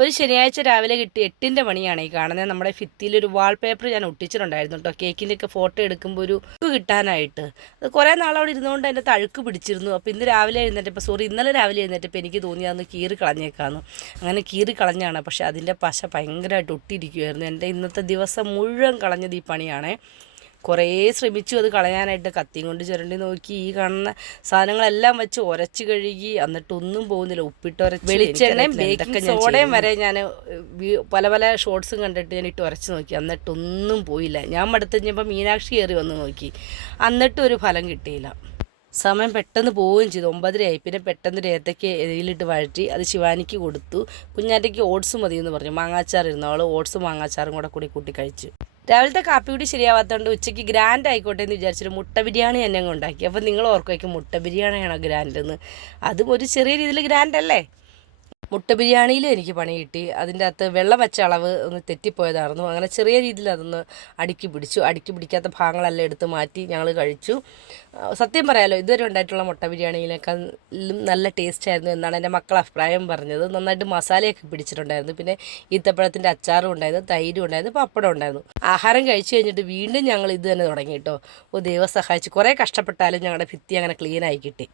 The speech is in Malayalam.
ഒരു ശനിയാഴ്ച രാവിലെ കിട്ടി 8ന്റെ മണിയാണ് ഈ കാണുന്നത്. നമ്മുടെ ഭിത്തിയിലൊരു വാൾപേപ്പർ ഞാൻ ഒട്ടിച്ചിട്ടുണ്ടായിരുന്നു കേട്ടോ, കേക്കിൻ്റെയൊക്കെ ഫോട്ടോ എടുക്കുമ്പോൾ ഒരു കിട്ടാനായിട്ട്. അത് കുറേ നാളവിടെ ഇരുന്നുകൊണ്ട് അതിൻ്റെ തഴുക്ക് പിടിച്ചിരുന്നു. അപ്പോൾ ഇന്ന് രാവിലെ ഇന്നലെ രാവിലെ എഴുന്നേറ്റപ്പോൾ എനിക്ക് തോന്നി അതൊന്ന് കീറി കളഞ്ഞേക്കാമെന്ന്. അങ്ങനെ കീറി കളഞ്ഞാണ്. പക്ഷേ അതിൻ്റെ പശ ഭയങ്കരമായിട്ട് ഒട്ടിയിരിക്കുമായിരുന്നു. എൻ്റെ ഇന്നത്തെ ദിവസം മുഴുവൻ കളഞ്ഞത് ഈ പണിയാണേ. കുറേ ശ്രമിച്ചു അത് കളയാനായിട്ട്, കത്തിയും കൊണ്ട് ചുരണ്ടി നോക്കി. ഈ കാണുന്ന സാധനങ്ങളെല്ലാം വെച്ച് ഉരച്ച് കഴുകി, എന്നിട്ടൊന്നും പോകുന്നില്ല. ഉപ്പിട്ടൊരച്ച് വെളിച്ചെണ്ണയും ബേക്കിംഗ് സോഡയും വരെ ഞാൻ പല പല ഷോർട്സും കണ്ടിട്ട് ഞാൻ ഇട്ട് ഉരച്ച് നോക്കി, എന്നിട്ടൊന്നും പോയില്ല. ഞാൻ മടുത്ത് കഴിഞ്ഞപ്പോൾ മീനാക്ഷി കയറി വന്ന് നോക്കി, എന്നിട്ടും ഒരു ഫലം കിട്ടിയില്ല. സമയം പെട്ടെന്ന് പോവുകയും ചെയ്തു. 9:30 പിന്നെ പെട്ടെന്ന് ഒരു ഏത്തയ്ക്ക് എരിയിലിട്ട് വഴറ്റി അത് ശിവാനിക്ക് കൊടുത്തു. കുഞ്ഞാറ്റയ്ക്ക് ഓട്സ് മതിയെന്ന് പറഞ്ഞു. മാങ്ങാച്ചാർ ഇരുന്നു, അവൾ ഓട്സും മാങ്ങാച്ചാറും കൂടി കൂട്ടി കഴിച്ചു. രാവിലത്തെ കാപ്പി കൂടി ശരിയാവാത്തതുകൊണ്ട് ഉച്ചയ്ക്ക് ഗ്രാൻഡ് ആയിക്കോട്ടെ എന്ന് വിചാരിച്ചിട്ട് മുട്ട ബിരിയാണി തന്നെ അങ്ങ് ഉണ്ടാക്കി. അപ്പോൾ നിങ്ങൾ ഓർക്കുമായിരിക്കും മുട്ട ബിരിയാണിയാണോ ഗ്രാൻഡ് എന്ന്. അതും ഒരു ചെറിയ രീതിയിൽ ഗ്രാൻഡ് അല്ലേ. മുട്ട ബിരിയാണിയിലും എനിക്ക് പണി കിട്ടി. അതിൻ്റെ അകത്ത് വെള്ളം വെച്ച അളവ് ഒന്ന് തെറ്റിപ്പോയതായിരുന്നു. അങ്ങനെ ചെറിയ രീതിയിൽ അതൊന്ന് അടുക്കി പിടിക്കാത്ത ഭാഗങ്ങളെല്ലാം എടുത്ത് മാറ്റി ഞങ്ങൾ കഴിച്ചു. സത്യം പറയാലോ, ഇതുവരെ ഉണ്ടായിട്ടുള്ള മുട്ട ബിരിയാണിയിലേക്കാളും നല്ല ടേസ്റ്റ് ആയിരുന്നു എന്നാണ് എൻ്റെ മക്കൾ അഭിപ്രായം പറഞ്ഞത്. നന്നായിട്ട് മസാലയൊക്കെ പിടിച്ചിട്ടുണ്ടായിരുന്നു. പിന്നെ ഈത്തപ്പഴത്തിൻ്റെ അച്ചാറും ഉണ്ടായിരുന്നു, തൈരും ഉണ്ടായിരുന്നു, പപ്പടം ഉണ്ടായിരുന്നു. ആഹാരം കഴിച്ചു കഴിഞ്ഞിട്ട് വീണ്ടും ഞങ്ങൾ ഇത് തന്നെ തുടങ്ങി കേട്ടോ. ദൈവം സഹായിച്ച് കുറേ കഷ്ടപ്പെട്ടാലും ഞങ്ങളുടെ ഭിത്തി അങ്ങനെ ക്ലീനായി കിട്ടി.